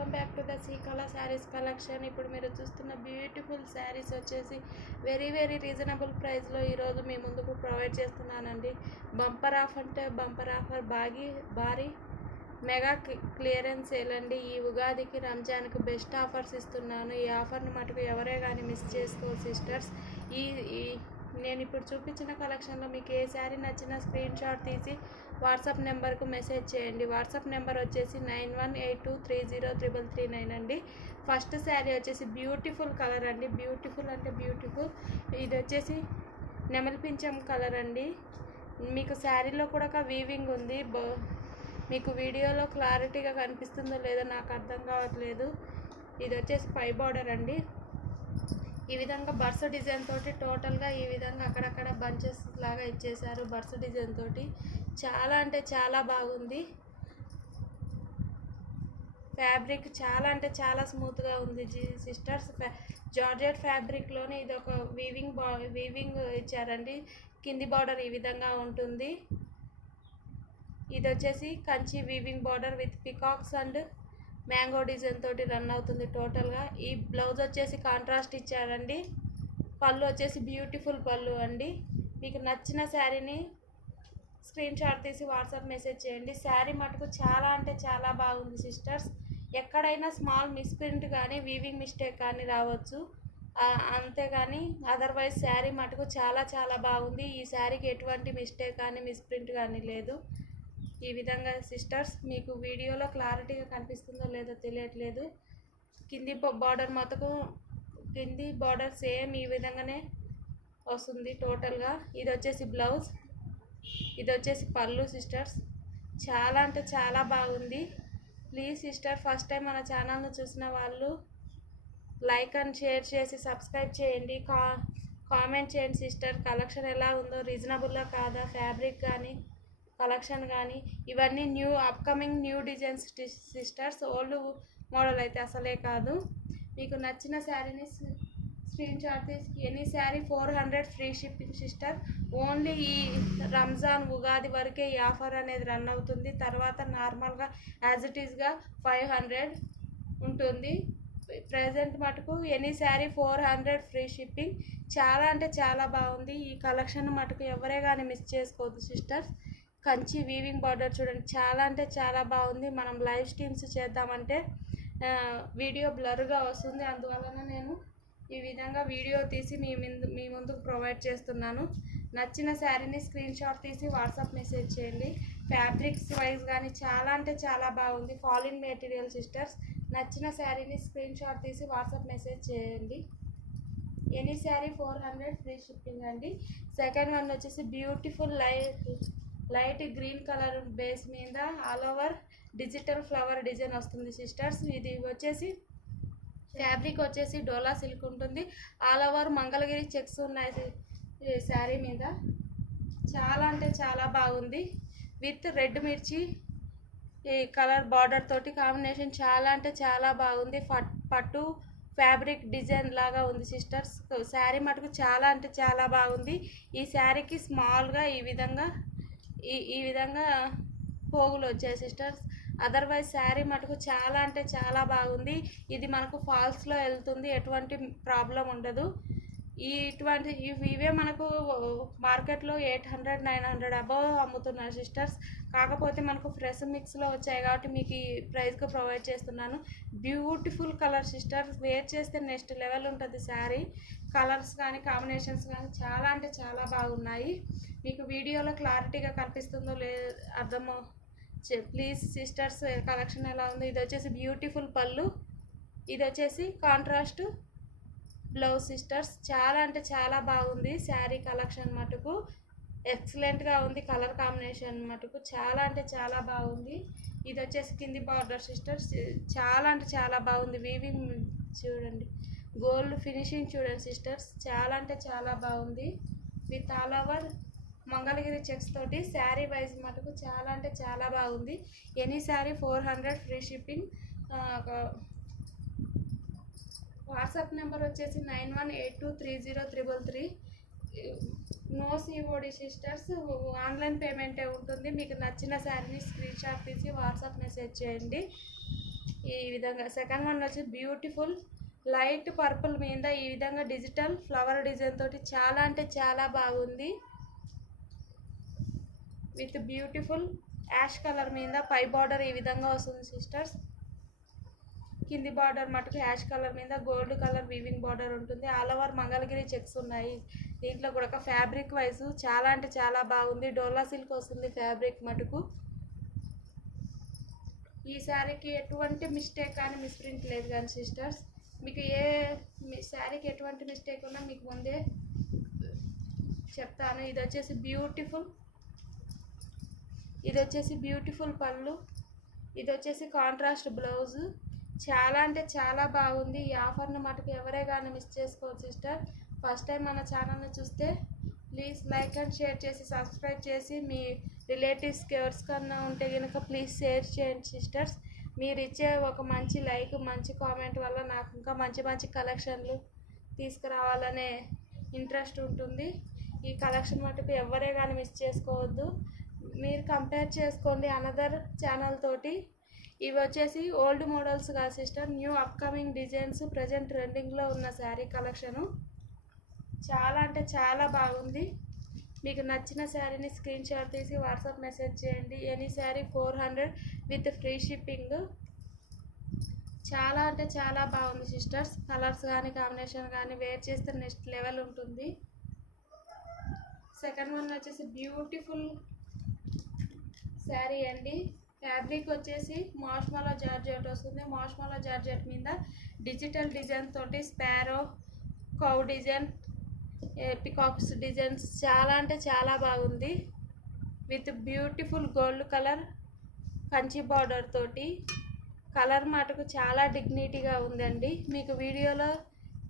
Welcome back to the Srikala saris collection. ఇప్పుడు మీరు చూస్తున్న బ్యూటిఫుల్ శారీస్ వచ్చేసి వెరీ రీజనబుల్ ప్రైస్లో ఈరోజు మీ ముందుకు ప్రొవైడ్ చేస్తున్నానండి. బంపర్ ఆఫ్ అంటే బంపర్ ఆఫర్, భారీ మెగా క్లియరెన్స్ సేల్ అండి. ఈ ఉగాదికి రంజాన్కి బెస్ట్ ఆఫర్స్ ఇస్తున్నాను. ఈ ఆఫర్ని మటుకు ఎవరే కానీ మిస్ చేసుకోరు సిస్టర్స్. ఈ నేను ఇప్పుడు చూపించిన కలెక్షన్లో మీకు ఏ శారీ నచ్చినా స్క్రీన్ షాట్ తీసి వాట్సాప్ నెంబర్కు మెసేజ్ చేయండి. వాట్సాప్ నెంబర్ వచ్చేసి 9182303339 అండి. ఫస్ట్ శారీ వచ్చేసి బ్యూటిఫుల్ కలర్ అండి. బ్యూటిఫుల్ అంటే బ్యూటిఫుల్. ఇది వచ్చేసి నెమలి పింఛం కలర్ అండి. మీకు శారీలో కూడా ఒక వీవింగ్ ఉంది. మీకు వీడియోలో క్లారిటీగా కనిపిస్తుందో లేదో నాకు అర్థం కావట్లేదు. ఇది వచ్చేసి పై బార్డర్ అండి. ఈ విధంగా బర్స్ డిజైన్ తోటి టోటల్గా ఈ విధంగా అక్కడక్కడ బంచెస్ లాగా ఇచ్చేసారు. బర్స్ డిజైన్ తోటి చాలా అంటే చాలా బాగుంది. ఫ్యాబ్రిక్ చాలా అంటే చాలా స్మూత్గా ఉంది సిస్టర్స్. జార్జెట్ ఫ్యాబ్రిక్లోనే ఇది ఒక వీవింగ్ ఇచ్చారండి. కింది బార్డర్ ఈ విధంగా ఉంటుంది. ఇది వచ్చేసి Kanchi weaving border with peacocks and mango design తోటి రన్ అవుతుంది టోటల్గా. ఈ బ్లౌజ్ వచ్చేసి కాంట్రాస్ట్ ఇచ్చారండి. పళ్ళు వచ్చేసి బ్యూటిఫుల్ పళ్ళు అండి. మీకు నచ్చిన శారీని స్క్రీన్ షాట్ తీసి వాట్సాప్ మెసేజ్ చేయండి. శారీ మటుకు చాలా అంటే చాలా బాగుంది సిస్టర్స్. ఎక్కడైనా స్మాల్ మిస్ప్రింట్ కానీ వీవింగ్ మిస్టేక్ కానీ రావచ్చు, అంతేగాని అదర్వైజ్ శారీ మటుకు చాలా చాలా బాగుంది. ఈ శారీకి ఎటువంటి మిస్టేక్ కానీ మిస్ప్రింట్ కానీ లేదు. ఈ విధంగా సిస్టర్స్ మీకు వీడియోలో క్లారిటీగా కనిపిస్తుందో లేదో తెలియట్లేదు. కింది బార్డర్ సేమ్ ఈ విధంగానే వస్తుంది టోటల్గా. ఇది వచ్చేసి బ్లౌజ్, ఇది వచ్చేసి పళ్ళు సిస్టర్స్. చాలా అంటే చాలా బాగుంది. ప్లీజ్ సిస్టర్, ఫస్ట్ టైం మన ఛానల్ను చూసిన వాళ్ళు లైక్ అండ్ షేర్ చేసి సబ్స్క్రైబ్ చేయండి. కామెంట్ చేయండి సిస్టర్. కలెక్షన్ ఎలా ఉందో, రీజనబుల్గా కాదా, ఫ్యాబ్రిక్ కానీ కలెక్షన్ కానీ ఇవన్నీ upcoming new designs sisters. Old model అయితే అసలే కాదు. మీకు నచ్చిన శారీని స్క్రీన్ షాట్ తీసి any sari 400 free shipping sister. Only ఈ రంజాన్ ఉగాది వరకే ఈ ఆఫర్ అనేది రన్ అవుతుంది. తర్వాత నార్మల్గా యాజ్ ఇట్ ఈస్గా 500 ఉంటుంది. ప్రజెంట్ మటుకు ఎనీ శారీ 400 ఫ్రీ షిప్పింగ్. చాలా అంటే చాలా బాగుంది. ఈ కలెక్షన్ మటుకు ఎవరే కానీ మిస్ చేసుకోవద్దు సిస్టర్స్. కంచి వీవింగ్ బార్డర్ చూడండి, చాలా అంటే చాలా బాగుంది. మనం లైవ్ స్ట్రీమ్స్ చేద్దామంటే వీడియో బ్లర్గా వస్తుంది. అందువలన నేను ఈ విధంగా వీడియో తీసి మీ ముందుకు ప్రొవైడ్ చేస్తున్నాను. నచ్చిన శారీని స్క్రీన్ షాట్ తీసి వాట్సాప్ మెసేజ్ చేయండి. ఫ్యాబ్రిక్స్ వైజ్ కానీ చాలా అంటే చాలా బాగుంది. ఫాలిన్ మెటీరియల్ సిస్టర్స్. నచ్చిన శారీని స్క్రీన్ షాట్ తీసి వాట్సాప్ మెసేజ్ చేయండి. ఎనీ శారీ 400 ఫ్రీ షిప్పింగ్ అండి. సెకండ్ వన్ వచ్చేసి beautiful light green colour base మీద all over digital flower design వస్తుంది సిస్టర్స్. ఇది వచ్చేసి ఫ్యాబ్రిక్ వచ్చేసి డోలా సిల్క్ ఉంటుంది. ఆల్ ఓవర్ మంగళగిరి చెక్స్ ఉన్నాయి శారీ మీద. చాలా అంటే చాలా బాగుంది. విత్ రెడ్ మిర్చి ఈ కలర్ బార్డర్ తోటి కాంబినేషన్ చాలా అంటే చాలా బాగుంది. పట్టు ఫ్యాబ్రిక్ డిజైన్ లాగా ఉంది సిస్టర్స్. శారీ మటుకు చాలా అంటే చాలా బాగుంది. ఈ శారీకి స్మాల్గా ఈ విధంగా పోగులు వచ్చాయి సిస్టర్స్. అదర్వైజ్ శారీ మటుకు చాలా అంటే చాలా బాగుంది. ఇది మనకు ఫాల్స్లో వెళ్తుంది, ఎటువంటి ప్రాబ్లం ఉండదు. ఇవే మనకు మార్కెట్లో 800-900 అబవ్ అమ్ముతున్నారు సిస్టర్స్. కాకపోతే మనకు ఫ్రెష్ మిక్స్లో వచ్చాయి కాబట్టి మీకు ఈ ప్రైస్కి ప్రొవైడ్ చేస్తున్నాను. Beautiful colour sisters. వేర్ చేస్తే నెక్స్ట్ లెవెల్ ఉంటుంది శారీ. కలర్స్ కానీ కాంబినేషన్స్ కానీ చాలా అంటే చాలా బాగున్నాయి. మీకు వీడియోలో క్లారిటీగా కనిపిస్తుందో అర్థమో ప్లీజ్ సిస్టర్స్ కలెక్షన్ ఎలా ఉంది. ఇది వచ్చేసి బ్యూటిఫుల్ పళ్ళు, ఇది వచ్చేసి కాంట్రాస్ట్ బ్లౌజ్ సిస్టర్స్. చాలా అంటే చాలా బాగుంది. శారీ కలెక్షన్ మటుకు ఎక్సలెంట్గా ఉంది. కలర్ కాంబినేషన్ మటుకు చాలా అంటే చాలా బాగుంది. ఇది వచ్చేసి కింది బార్డర్ సిస్టర్స్. చాలా అంటే చాలా బాగుంది. వీవింగ్ చూడండి, గోల్డ్ ఫినిషింగ్ చూడండి సిస్టర్స్. చాలా అంటే చాలా బాగుంది. With all over Mangalagiri checks తోటి శారీ వైజ్ మటుకు చాలా అంటే చాలా బాగుంది. Any sari 400 free shipping. WhatsApp number వచ్చేసి 9182303333. No COD sisters. ఆన్లైన్ పేమెంటే ఉంటుంది. మీకు నచ్చిన శారీని స్క్రీన్ షాట్ తీసి వాట్సాప్ మెసేజ్ చేయండి. ఈ విధంగా. సెకండ్ వన్ వచ్చి బ్యూటిఫుల్ లైట్ పర్పుల్ మీద ఈ విధంగా డిజిటల్ ఫ్లవర్ డిజైన్ తోటి చాలా అంటే చాలా బాగుంది. విత్ బ్యూటిఫుల్ యాష్ కలర్ మీద పై బార్డర్ ఈ విధంగా వస్తుంది సిస్టర్స్. కింది బార్డర్ మటుకు యాష్ కలర్ మీద గోల్డ్ కలర్ వీవింగ్ బార్డర్ ఉంటుంది. ఆల్ ఓవర్ మంగళగిరి చెక్స్ ఉన్నాయి. దీంట్లో కూడా ఒక ఫ్యాబ్రిక్ వైజ్ చాలా అంటే చాలా బాగుంది. డోలా సిల్క్ వస్తుంది ఫ్యాబ్రిక్ మటుకు. ఈ శారీకి ఎటువంటి మిస్టేక్ కానీ మిస్ప్రింట్ లేదు కానీ సిస్టర్స్, మీకు ఏ శారీకి ఎటువంటి మిస్టేక్ ఉన్నా మీకు ముందే చెప్తాను. ఇది వచ్చేసి బ్యూటిఫుల్ పళ్ళు, ఇది వచ్చేసి కాంట్రాస్ట్ బ్లౌజు. చాలా అంటే చాలా బాగుంది. ఈ ఆఫర్ను మటుకు ఎవరే కానీ మిస్ చేసుకోవచ్చు సిస్టర్. ఫస్ట్ టైం మన ఛానల్ని చూస్తే ప్లీజ్ లైక్ అండ్ షేర్ చేసి సబ్స్క్రైబ్ చేసి మీ రిలేటివ్స్కి ఎవరికన్నా ఉంటే కనుక ప్లీజ్ షేర్ చేయండి సిస్టర్స్. మీరు ఇచ్చే ఒక మంచి లైక్ మంచి కామెంట్ వల్ల నాకు ఇంకా మంచి మంచి కలెక్షన్లు తీసుకురావాలనే ఇంట్రెస్ట్ ఉంటుంది. ఈ కలెక్షన్ మటుకు ఎవరే కానీ మిస్ చేసుకోవద్దు. మీరు కంపేర్ చేసుకోండి అనదర్ ఛానల్ తోటి. ఇవి వచ్చేసి ఓల్డ్ మోడల్స్ కాదు sister, new upcoming designs present ట్రెండింగ్లో ఉన్న శారీ కలెక్షను. చాలా అంటే చాలా బాగుంది. మీకు నచ్చిన శారీని స్క్రీన్ షాట్ తీసి వాట్సాప్ మెసేజ్ చేయండి. Any sari 400 with free shipping. చాలా అంటే చాలా బాగుంది సిస్టర్స్. కలర్స్ కానీ కాంబినేషన్ కానీ వేర్ చేస్తే నెక్స్ట్ లెవెల్ ఉంటుంది. సెకండ్ వన్ వచ్చేసి బ్యూటిఫుల్ శారీ అండి. ఫ్యాబ్రిక్ వచ్చేసి మాష్మలో జార్జెట్ వస్తుంది. మాష్మలో జార్జెట్ మీద డిజిటల్ డిజైన్ తోటి sparrow, cow design, peacocks designs చాలా అంటే చాలా బాగుంది. With beautiful gold colour Kanchi border తోటి. కలర్ మటుకు చాలా డిగ్నిటీగా ఉందండి. మీకు వీడియోలో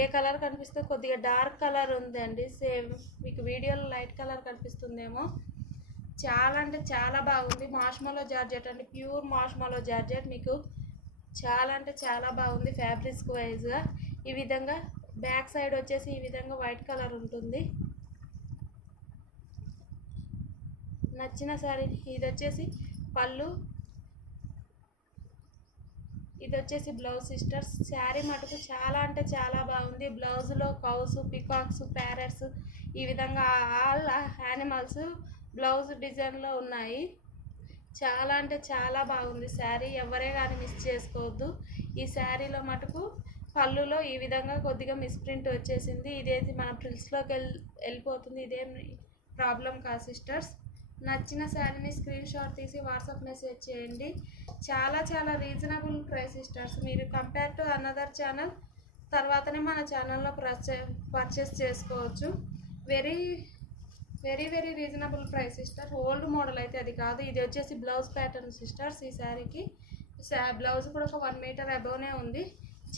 ఏ కలర్ కనిపిస్తే కొద్దిగా డార్క్ కలర్ ఉందండి. సేమ్ మీకు వీడియోలో లైట్ కలర్ కనిపిస్తుందేమో. చాలా అంటే చాలా బాగుంది. మాష్మలో జార్జెట్ అండి, ప్యూర్ మాష్మలో జార్జెట్. మీకు చాలా అంటే చాలా బాగుంది ఫ్యాబ్రిక్స్ వైజ్గా. ఈ విధంగా బ్యాక్ సైడ్ వచ్చేసి ఈ విధంగా వైట్ కలర్ ఉంటుంది. నచ్చిన శారీ. ఇది వచ్చేసి పళ్ళు, ఇది వచ్చేసి బ్లౌజ్ సిస్టర్స్. శారీ మటుకు చాలా అంటే చాలా బాగుంది. బ్లౌజ్లో కౌస్, పికాక్స్, ప్యారెట్స్ ఈ విధంగా ఆల్ యానిమల్స్ బ్లౌజ్ డిజైన్లో ఉన్నాయి. చాలా అంటే చాలా బాగుంది శారీ. ఎవరే కానీ మిస్ చేసుకోవద్దు. ఈ శారీలో మటుకు పళ్ళులో ఈ విధంగా కొద్దిగా మిస్ప్రింట్ వచ్చేసింది. ఇదేది మన ప్రిల్స్లోకి వెళ్ళిపోతుంది. ఇదేం ప్రాబ్లం కాదు సిస్టర్స్. నచ్చిన శారీని స్క్రీన్ షాట్ తీసి వాట్సాప్ మెసేజ్ చేయండి. చాలా చాలా రీజనబుల్ ప్రైస్ సిస్టర్స్. మీరు కంపేర్ టు అనదర్ ఛానల్ తర్వాతనే మన ఛానల్లో పర్చేస్ చేసుకోవచ్చు. Very very very reasonable price sister. Old model అయితే అది కాదు. ఇది వచ్చేసి బ్లౌజ్ ప్యాటర్న్ సిస్టర్స్. ఈ శారీకి బ్లౌజ్ కూడా ఒక 1 మీటర్ అబవ్నే ఉంది.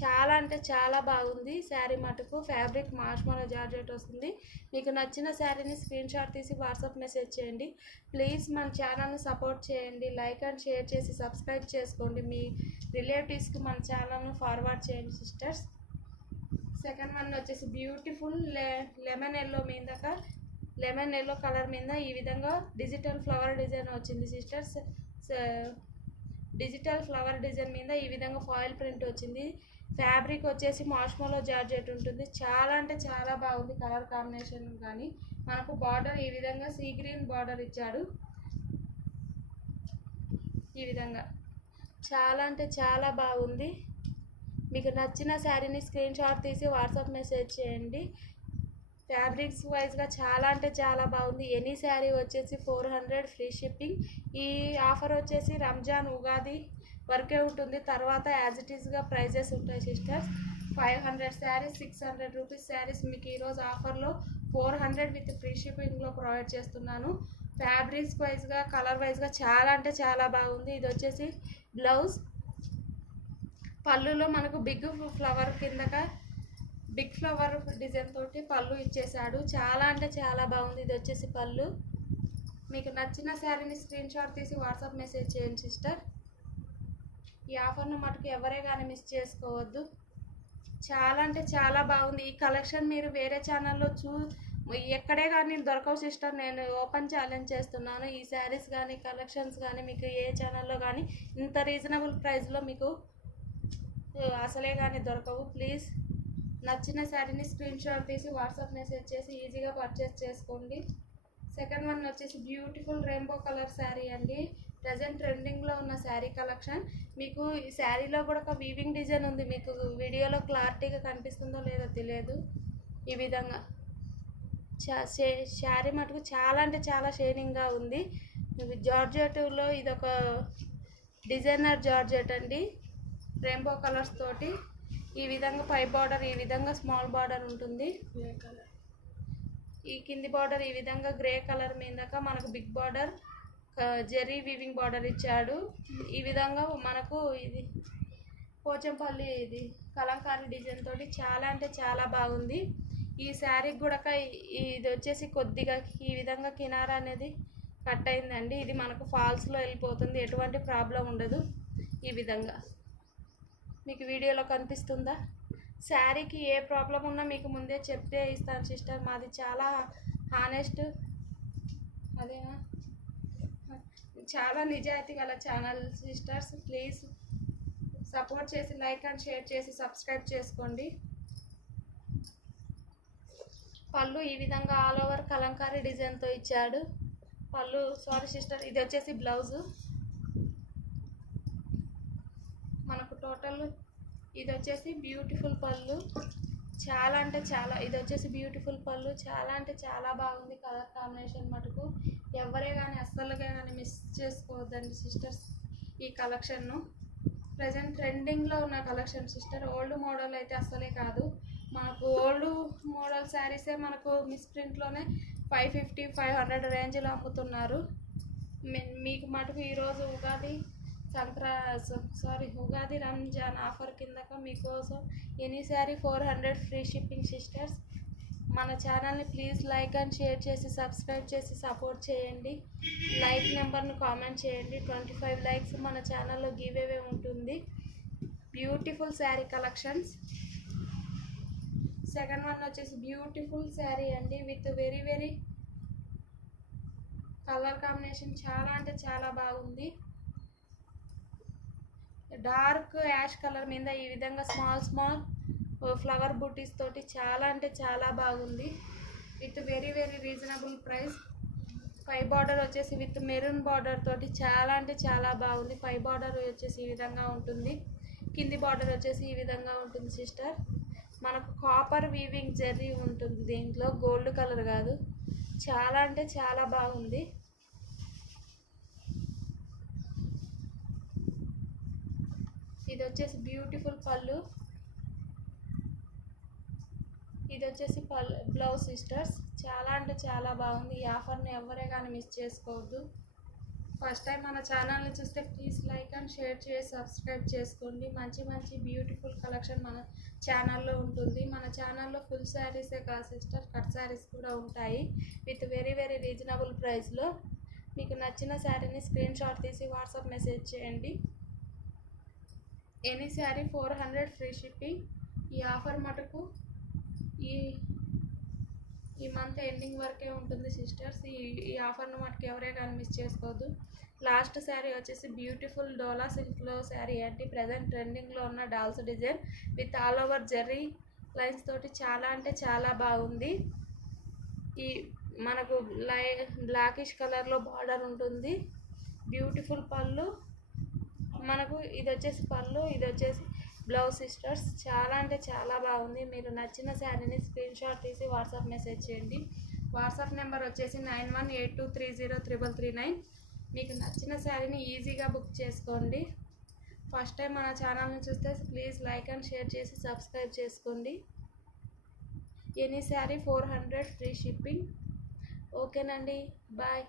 చాలా అంటే చాలా బాగుంది శారీ మటుకు. ఫ్యాబ్రిక్ మాష్మలో జార్జెట్ వస్తుంది. మీకు నచ్చిన శారీని స్క్రీన్ షాట్ తీసి వాట్సాప్ మెసేజ్ చేయండి. ప్లీజ్ మన ఛానల్ని సపోర్ట్ చేయండి. లైక్ అండ్ షేర్ చేసి సబ్స్క్రైబ్ చేసుకోండి. మీ రిలేటివ్స్కి మన ఛానల్ను ఫార్వర్డ్ చేయండి సిస్టర్స్. సెకండ్ వన్ వచ్చేసి బ్యూటిఫుల్ లెమన్ ఎల్లో కలర్ మీద ఈ విధంగా డిజిటల్ ఫ్లవర్ డిజైన్ వచ్చింది సిస్టర్స్. డిజిటల్ ఫ్లవర్ డిజైన్ మీద ఈ విధంగా ఫాయిల్ ప్రింట్ వచ్చింది. ఫ్యాబ్రిక్ వచ్చేసి మాష్మలో జార్జెట్ ఉంటుంది. చాలా అంటే చాలా బాగుంది కలర్ కాంబినేషన్. కానీ మనకు బార్డర్ ఈ విధంగా సీ గ్రీన్ బార్డర్ ఇచ్చాడు. ఈ విధంగా చాలా అంటే చాలా బాగుంది. మీకు నచ్చిన శారీని స్క్రీన్ షాట్ తీసి వాట్సాప్ మెసేజ్ చేయండి. ఫ్యాబ్రిక్స్ వైజ్గా చాలా అంటే చాలా బాగుంది. ఎనీ శారీ వచ్చేసి 400 ఫ్రీ షిప్పింగ్. ఈ ఆఫర్ వచ్చేసి రంజాన్ ఉగాది వరకే ఉంటుంది. తర్వాత యాజ్ ఇట్ ఈస్గా ప్రైజెస్ ఉంటాయి సిస్టర్స్. 500 శారీస్ 600 రూపీస్ శారీస్ మీకు ఈరోజు ఆఫర్లో 400 విత్ ఫ్రీ షిప్పింగ్లో ప్రొవైడ్ చేస్తున్నాను. ఫ్యాబ్రిక్స్ వైజ్గా కలర్ వైజ్గా చాలా అంటే చాలా బాగుంది. ఇది వచ్చేసి బ్లౌజ్. పళ్ళులో మనకు బిగ్ ఫ్లవర్ డిజైన్ తోటి పళ్ళు ఇచ్చేసాడు. చాలా అంటే చాలా బాగుంది. ఇది వచ్చేసి పళ్ళు. మీకు నచ్చిన శారీని స్క్రీన్ షాట్ తీసి వాట్సాప్ మెసేజ్ చేయండి సిస్టర్. ఈ ఆఫర్ను మటుకు ఎవరే కానీ మిస్ చేసుకోవద్దు. చాలా అంటే చాలా బాగుంది. ఈ కలెక్షన్ మీరు వేరే ఛానల్లో ఎక్కడే కానీ దొరకవు సిస్టర్. నేను ఓపెన్ ఛాలెంజ్ చేస్తున్నాను. ఈ శారీస్ కానీ కలెక్షన్స్ కానీ మీకు ఏ ఛానల్లో కానీ ఇంత రీజనబుల్ ప్రైస్లో మీకు అసలే కానీ దొరకవు. ప్లీజ్ నచ్చిన శారీని స్క్రీన్ షాట్ తీసి వాట్సాప్ మెసేజ్ చేసి ఈజీగా పర్చేస్ చేసుకోండి. సెకండ్ వన్ వచ్చేసి బ్యూటిఫుల్ రెయిన్బో కలర్ శారీ అండి. ప్రజెంట్ ట్రెండింగ్లో ఉన్న శారీ కలెక్షన్. మీకు ఈ శారీలో కూడా ఒక వీవింగ్ డిజైన్ ఉంది. మీకు వీడియోలో క్లారిటీగా కనిపిస్తుందో లేదో తెలియదు. ఈ విధంగా శారీ మటుకు చాలా అంటే చాలా షైనింగ్గా ఉంది. జార్జెట్లో ఇది ఒక డిజైనర్ జార్జెట్ అండి. రెయిన్బో కలర్స్ తోటి ఈ విధంగా పై బార్డర్ ఈ విధంగా స్మాల్ బార్డర్ ఉంటుంది. ఈ కింది బార్డర్ ఈ విధంగా గ్రే కలర్ మీదక మనకు big border zari weaving border ఇచ్చాడు. ఈ విధంగా మనకు ఇది పోచంపల్లి ఇది కలంకారీ డిజైన్ తోటి చాలా అంటే చాలా బాగుంది. ఈ శారీకి కూడా ఇది వచ్చేసి కొద్దిగా ఈ విధంగా కినారా అనేది కట్ అయిందండి. ఇది మనకు ఫాల్స్లో వెళ్ళిపోతుంది, ఎటువంటి ప్రాబ్లం ఉండదు. ఈ విధంగా మీకు వీడియోలో కనిపిస్తుందా? శారీకి ఏ ప్రాబ్లం ఉన్నా మీకు ముందే చెప్తే ఇస్తాను సిస్టర్. మాది చాలా హానెస్ట్, అదేనా చాలా నిజాయితీ గల ఛానల్ సిస్టర్స్. ప్లీజ్ సపోర్ట్ చేసి లైక్ అండ్ షేర్ చేసి సబ్స్క్రైబ్ చేసుకోండి. పళ్ళు ఈ విధంగా ఆల్ ఓవర్ కలంకారీ డిజైన్తో ఇచ్చాడు. పళ్ళు సారీ సిస్టర్, ఇది వచ్చేసి బ్లౌజు. మనకు టోటల్ ఇది వచ్చేసి బ్యూటిఫుల్ పళ్ళు. చాలా అంటే చాలా ఇది వచ్చేసి బ్యూటిఫుల్ పళ్ళు. చాలా అంటే చాలా బాగుంది కలర్ కాంబినేషన్ మటుకు. ఎవరే కానీ అస్సలుగా కానీ మిస్ చేసుకోవద్దండి సిస్టర్స్ ఈ కలెక్షన్ను. ప్రజెంట్ ట్రెండింగ్లో ఉన్న కలెక్షన్ సిస్టర్. ఓల్డ్ మోడల్ అయితే అస్సలే కాదు. మనకు ఓల్డ్ మోడల్ శారీసే మనకు మిస్ ప్రింట్లోనే 550 500 రేంజ్లో అమ్ముతున్నారు. మీకు మటుకు ఈరోజు ఉగాది రంజాన్ ఆఫర్ కిందక మీకోసం any sari 400 free shipping sisters. మన ఛానల్ని ప్లీజ్ లైక్ అండ్ షేర్ చేసి సబ్స్క్రైబ్ చేసి సపోర్ట్ చేయండి. లైక్ నెంబర్ను కామెంట్ చేయండి. 25 లైక్స్ మన ఛానల్లో గివ్ అవే ఉంటుంది. Beautiful sari collections. Second one వచ్చేసి బ్యూటిఫుల్ శారీ అండి with very very colour combination చాలా అంటే చాలా బాగుంది. డార్క్ యాష్ కలర్ మీద ఈ విధంగా స్మాల్ ఫ్లవర్ బూటీస్ తోటి చాలా అంటే చాలా బాగుంది. With very very reasonable price. పై బార్డర్ వచ్చేసి విత్ మెరూన్ బార్డర్ తోటి చాలా అంటే చాలా బాగుంది. పై బార్డర్ వచ్చేసి ఈ విధంగా ఉంటుంది. కింది బార్డర్ వచ్చేసి ఈ విధంగా ఉంటుంది సిస్టర్. మనకు కాపర్ వీవింగ్ జెర్రీ ఉంటుంది దీంట్లో, గోల్డ్ కలర్ కాదు. చాలా అంటే చాలా బాగుంది. ఇది వచ్చేసి బ్యూటిఫుల్ పళ్ళు. ఇది వచ్చేసి బ్లౌజ్ సిస్టర్స్. చాలా అంటే చాలా బాగుంది. ఈ ఆఫర్ని ఎవరే కానీ మిస్ చేసుకోవద్దు. ఫస్ట్ టైం మన ఛానల్ని చూస్తే ప్లీజ్ లైక్ అండ్ షేర్ చేసి సబ్స్క్రైబ్ చేసుకోండి. మంచి మంచి బ్యూటిఫుల్ కలెక్షన్ మన ఛానల్లో ఉంటుంది. మన ఛానల్లో ఫుల్ శారీసే కాదు సిస్టర్, కట్ శారీస్ కూడా ఉంటాయి విత్ వెరీ వెరీ రీజనబుల్ ప్రైస్లో. మీకు నచ్చిన శారీని స్క్రీన్ షాట్ తీసి వాట్సాప్ మెసేజ్ చేయండి. Any sari 400 free shipping. ఈ ఆఫర్ మటుకు ఈ మంత్ ఎండింగ్ వరకే ఉంటుంది సిస్టర్స్. ఈ ఆఫర్ను మటుకు ఎవరే కానీ మిస్ చేసుకోవద్దు. లాస్ట్ శారీ వచ్చేసి బ్యూటిఫుల్ డోలా సిల్క్లో శారీ అండి. ప్రజెంట్ ట్రెండింగ్లో ఉన్న dolls design with all over Jerry lines తోటి చాలా అంటే చాలా బాగుంది. ఈ మనకు బ్లాకిష్ కలర్లో బార్డర్ ఉంటుంది. బ్యూటిఫుల్ పళ్ళు. మనకు ఇది వచ్చేసి పళ్ళు, ఇది వచ్చేసి బ్లౌజ్ సిస్టర్స్. చాలా అంటే చాలా బాగుంది. మీరు నచ్చిన శారీని స్క్రీన్ షాట్ తీసి వాట్సాప్ మెసేజ్ చేయండి. వాట్సాప్ నెంబర్ వచ్చేసి 9182303339. మీకు నచ్చిన శారీని ఈజీగా బుక్ చేసుకోండి. ఫస్ట్ టైం మన ఛానల్ని చూస్తే ప్లీజ్ లైక్ అండ్ షేర్ చేసి సబ్స్క్రైబ్ చేసుకోండి. Any sari 400 free shipping. ఓకేనండి, బాయ్.